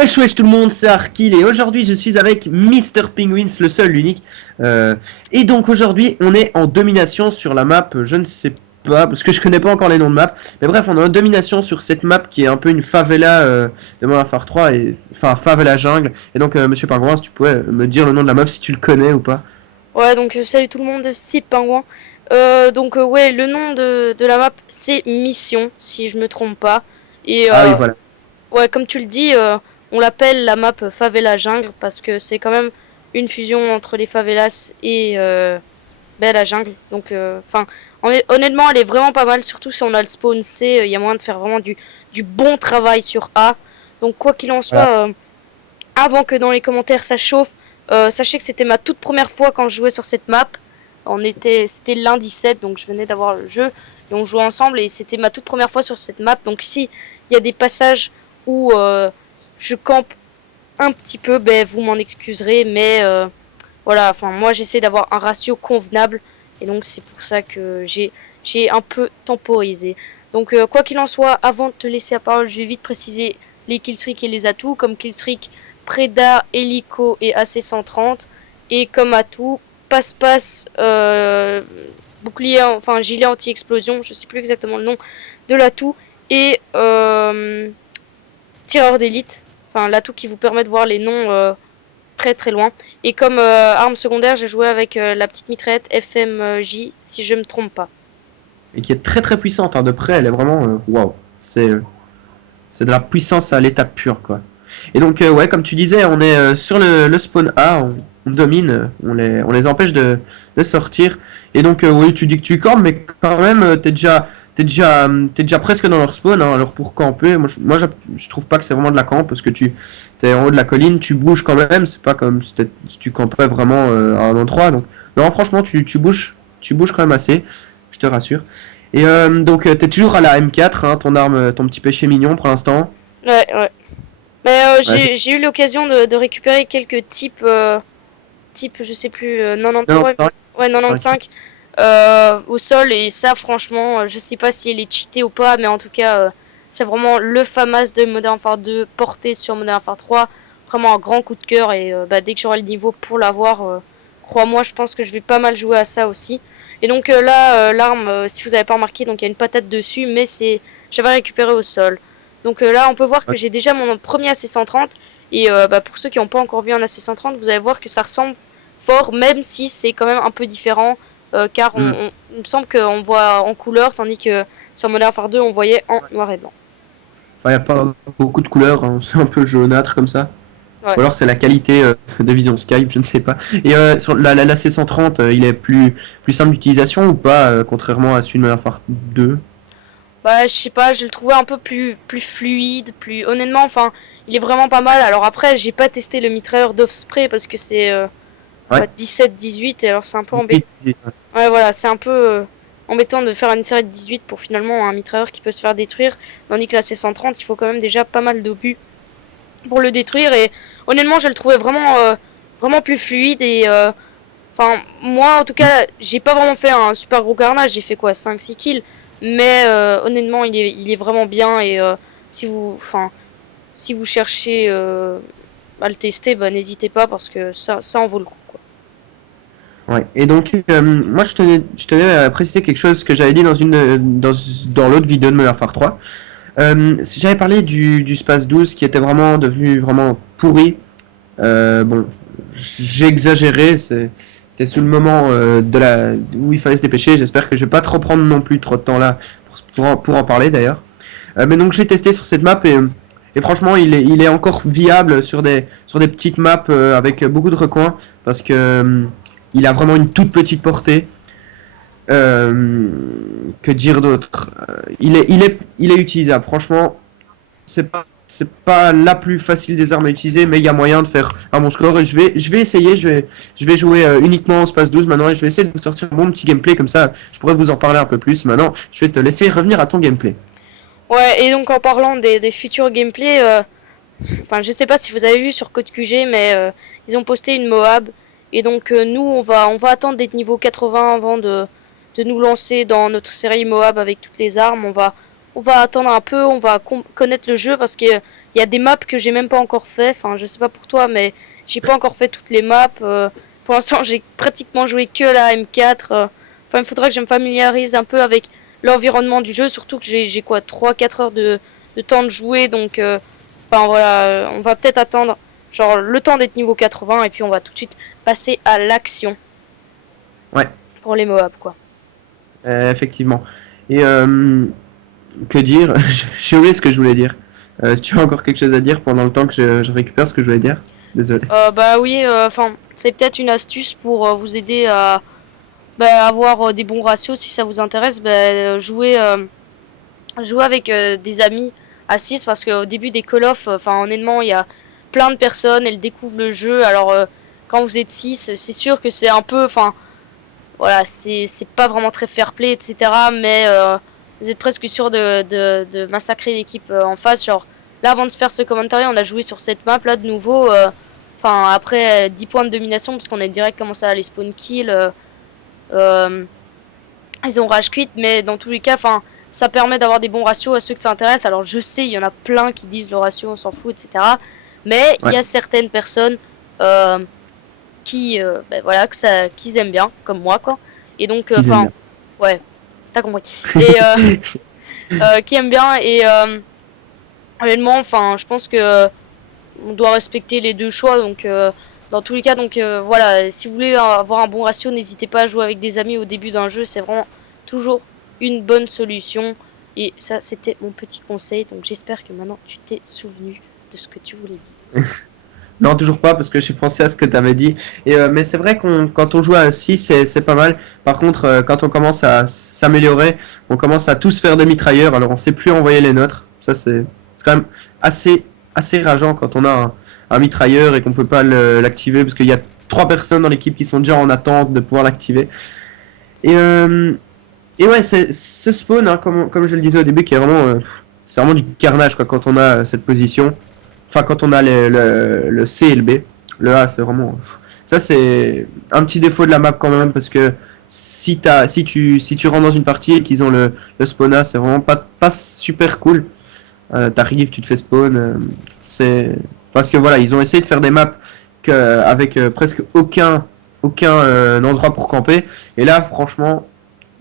Wesh wesh tout le monde, c'est Arkil et aujourd'hui je suis avec Mr Penguins, le seul, l'unique. Et donc aujourd'hui on est en domination sur la map, je ne sais pas, parce que je connais pas encore les noms de map. Mais bref, on est en domination sur cette map qui est un peu une favela de Modern Warfare 3, enfin favela jungle. Et donc Monsieur Pingouin, si tu pouvais me dire le nom de la map si tu le connais ou pas. Ouais, donc salut tout le monde, c'est Pingouin. Ouais, le nom de la map, c'est Mission, si je me trompe pas. Et Ah oui, voilà. ouais, comme tu le dis, on l'appelle la map Favela Jungle parce que c'est quand même une fusion entre les favelas et la jungle. Donc, enfin, honnêtement, elle est vraiment pas mal, surtout si on a le spawn C, il y a moyen de faire vraiment du bon travail sur A. Donc, quoi qu'il en Voilà. soit, avant que dans les commentaires ça chauffe, sachez que c'était ma toute première fois quand je jouais sur cette map. C'était lundi 7, donc je venais d'avoir le jeu et on jouait ensemble et c'était ma toute première fois sur cette map. Donc si il y a des passages où je campe un petit peu, ben vous m'en excuserez, mais voilà. Enfin moi j'essaie d'avoir un ratio convenable et donc c'est pour ça que j'ai un peu temporisé. Donc quoi qu'il en soit, avant de te laisser la parole, je vais vite préciser les killstreaks et les atouts. Comme killstreak, Preda, Helico et AC-130. Et comme atout, passe-passe, bouclier, enfin gilet anti-explosion, je sais plus exactement le nom de l'atout. Et tireur d'élite, enfin l'atout qui vous permet de voir les noms très très loin. Et comme arme secondaire, j'ai joué avec la petite mitraillette FMJ, si je me trompe pas. Et qui est très très puissante, hein, de près, elle est vraiment waouh. C'est de la puissance à l'état pur, quoi. Et donc, ouais, comme tu disais, on est sur le spawn A, on domine, on les empêche de sortir. Et donc, oui, tu dis que tu campes, mais quand même, t'es déjà presque dans leur spawn. Hein. Alors pour camper, je trouve pas que c'est vraiment de la camp parce que tu es en haut de la colline, tu bouges quand même. C'est pas comme si tu camperais vraiment à un endroit. Donc, non, franchement, tu bouges quand même assez. Je te rassure. Et donc, t'es toujours à la M4, hein, ton arme, ton petit péché mignon pour l'instant. Ouais, ouais. Mais Ouais, j'ai eu l'occasion de récupérer quelques types, je sais plus, 93, ouais, 95. ouais, Ouais. 95 au sol. Et ça, franchement, je sais pas si elle est cheatée ou pas, mais en tout cas, c'est vraiment le FAMAS de Modern Warfare 2 porté sur Modern Warfare 3. Vraiment un grand coup de cœur. Et dès que j'aurai le niveau pour l'avoir, crois-moi, je pense que je vais pas mal jouer à ça aussi. Et donc là, l'arme, si vous avez pas remarqué, donc il y a une patate dessus, mais j'avais récupéré au sol. Donc là, on peut voir que Ouais. j'ai déjà mon premier AC-130. Et pour ceux qui n'ont pas encore vu un AC-130, vous allez voir que ça ressemble fort, même si c'est quand même un peu différent, car Hmm. il me semble qu'on voit en couleur, tandis que sur Modern Warfare 2, on voyait en noir et blanc. Enfin, y a pas beaucoup de couleurs, hein, c'est un peu jaunâtre comme ça. Ouais. Ou alors c'est la qualité de vision Skype, je ne sais pas. Et sur la C130, il est plus simple d'utilisation ou pas, contrairement à celui de Modern Warfare 2. Bah, je sais pas, je le trouvais un peu plus fluide, plus honnêtement, enfin, il est vraiment pas mal. Alors après, j'ai pas testé le mitrailleur d'Offspray parce que c'est Ouais. 17-18, et alors c'est un peu embêtant. 18, 18, ouais. Ouais, voilà, c'est un peu embêtant de faire une série de 18 pour finalement un mitrailleur qui peut se faire détruire, tandis que la C130, il faut quand même déjà pas mal d'obus pour le détruire. Et honnêtement, je le trouvais vraiment plus fluide. Et enfin, moi en tout Hmm. cas, j'ai pas vraiment fait un super gros carnage, j'ai fait quoi, 5-6 kills. Mais honnêtement, il est vraiment bien. Et si vous, enfin, si vous cherchez à le tester, bah, n'hésitez pas parce que ça en vaut le coup, quoi. Ouais. Et donc, moi, je tenais à préciser quelque chose que j'avais dit dans l'autre vidéo de Modern Warfare 3. J'avais parlé du Space 12 qui était vraiment devenu vraiment pourri. Bon, j'ai exagéré, c'était sous le moment où il fallait se dépêcher. J'espère que je vais pas trop prendre non plus trop de temps là pour en parler d'ailleurs. Mais donc j'ai testé sur cette map et franchement il est encore viable sur des petites maps avec beaucoup de recoins parce que il a vraiment une toute petite portée. Que dire d'autre? Il est utilisable. Franchement, c'est pas la plus facile des armes à utiliser, mais il y a moyen de faire un bon score. Et je vais essayer, je vais jouer uniquement en Space 12 maintenant et je vais essayer de vous sortir un bon petit gameplay comme ça. Je pourrais vous en parler un peu plus. Maintenant, je vais te laisser revenir à ton gameplay. Ouais, et donc en parlant des futurs gameplays, enfin, je sais pas si vous avez vu sur Code QG, mais ils ont posté une Moab. Et donc nous, on va attendre d'être niveau 80 avant de nous lancer dans notre série Moab avec toutes les armes. on va attendre un peu, on va connaître le jeu parce que il y a des maps que j'ai même pas encore fait. Enfin, je sais pas pour toi, mais j'ai pas encore fait toutes les maps. Pour l'instant, j'ai pratiquement joué que la M4. Enfin, il faudra que je me familiarise un peu avec l'environnement du jeu, surtout que j'ai quoi 3-4 heures de temps de jouer, donc enfin voilà, on va peut-être attendre genre le temps d'être niveau 80 et puis on va tout de suite passer à l'action. Ouais. Pour les Moab quoi. Effectivement. Et que dire? J'ai oublié ce que je voulais dire. Si tu as encore quelque chose à dire pendant le temps que je récupère ce que je voulais dire. Désolé. Bah oui, enfin c'est peut-être une astuce pour vous aider à avoir des bons ratios si ça vous intéresse. Jouer avec des amis à 6 parce qu'au début des Call of, enfin honnêtement il y a plein de personnes, elles découvrent le jeu. Alors quand vous êtes 6 c'est sûr que c'est un peu, enfin voilà, c'est pas vraiment très fair play, etc. Mais vous êtes presque sûr de massacrer l'équipe en face. Genre, là, avant de faire ce commentaire, on a joué sur cette map, là, de nouveau. Enfin, après 10 points de domination, parce qu'on a direct commencé à les spawn kill. Ils ont rage quit, mais dans tous les cas, enfin, ça permet d'avoir des bons ratios à ceux que ça intéresse. Alors, je sais, il y en a plein qui disent le ratio, on s'en fout, etc. Mais il y a certaines personnes qui voilà qu'ils aiment bien comme moi quoi, et donc enfin ouais, t'as compris, et qui aiment bien, et réellement enfin je pense que on doit respecter les deux choix, donc dans tous les cas, donc voilà, si vous voulez avoir un bon ratio, n'hésitez pas à jouer avec des amis au début d'un jeu, c'est vraiment toujours une bonne solution. Et ça c'était mon petit conseil, donc j'espère que maintenant tu t'es souvenu de ce que tu voulais dire. Non, toujours pas, parce que j'ai pensé à ce que tu avais dit. Et, mais c'est vrai qu'on quand on joue à 6, c'est pas mal. Par contre, quand on commence à s'améliorer, on commence à tous faire des mitrailleurs, alors on sait plus envoyer les nôtres. Ça, c'est quand même assez rageant quand on a un mitrailleur et qu'on peut pas l'activer, parce qu'il y a 3 personnes dans l'équipe qui sont déjà en attente de pouvoir l'activer. Et, ouais, c'est ce spawn, hein, comme je le disais au début, qui est vraiment, c'est vraiment du carnage quoi, quand on a cette position. Enfin, quand on a le C et le B, le A, c'est vraiment. Ça, c'est un petit défaut de la map quand même, parce que si tu rentres dans une partie et qu'ils ont le spawn A, c'est vraiment pas super cool. T'arrives, tu te fais spawn. C'est. Parce que voilà, ils ont essayé de faire des maps avec presque aucun endroit pour camper. Et là, franchement,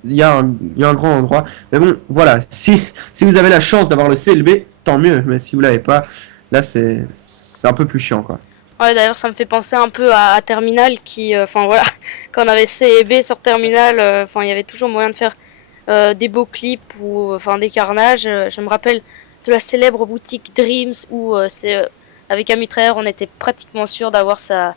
il y a un grand endroit. Mais bon, voilà, si vous avez la chance d'avoir le C et le B, tant mieux. Mais si vous l'avez pas, là c'est un peu plus chiant quoi. Ouais, d'ailleurs, ça me fait penser un peu à Terminal qui, enfin voilà, quand on avait C et B sur Terminal, enfin il y avait toujours moyen de faire des beaux clips ou enfin des carnages. Je me rappelle de la célèbre boutique Dreams où avec un mitrailleur on était pratiquement sûr d'avoir sa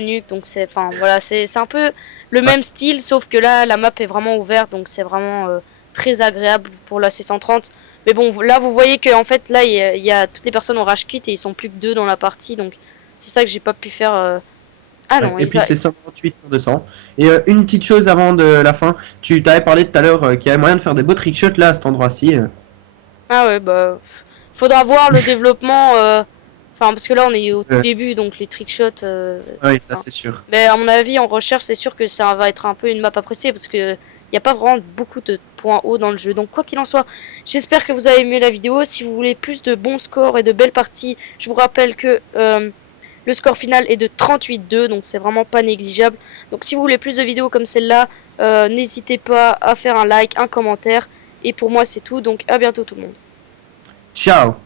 nuque. Donc c'est, enfin voilà, c'est un peu le même style, sauf que là la map est vraiment ouverte, donc c'est vraiment très agréable pour la C130. Mais bon, là vous voyez que en fait là il y a toutes les personnes ont rage quit et ils sont plus que 2 dans la partie, donc c'est ça que j'ai pas pu faire. Ah non, et puis c'est 128 sur 200. Et une petite chose avant de la fin, tu t'avais parlé tout à l'heure qu'il y avait moyen de faire des beaux trickshots là à cet endroit-ci. Ah ouais, bah faudra voir le développement. Enfin, parce que là on est au tout début, donc les trickshots. Oui, ça c'est sûr. Mais à mon avis, en recherche, c'est sûr que ça va être un peu une map appréciée parce que il n'y a pas vraiment beaucoup de points hauts dans le jeu. Donc quoi qu'il en soit, j'espère que vous avez aimé la vidéo. Si vous voulez plus de bons scores et de belles parties, je vous rappelle que le score final est de 38-2, donc c'est vraiment pas négligeable. Donc si vous voulez plus de vidéos comme celle-là, n'hésitez pas à faire un like, un commentaire. Et pour moi c'est tout, donc à bientôt tout le monde. Ciao.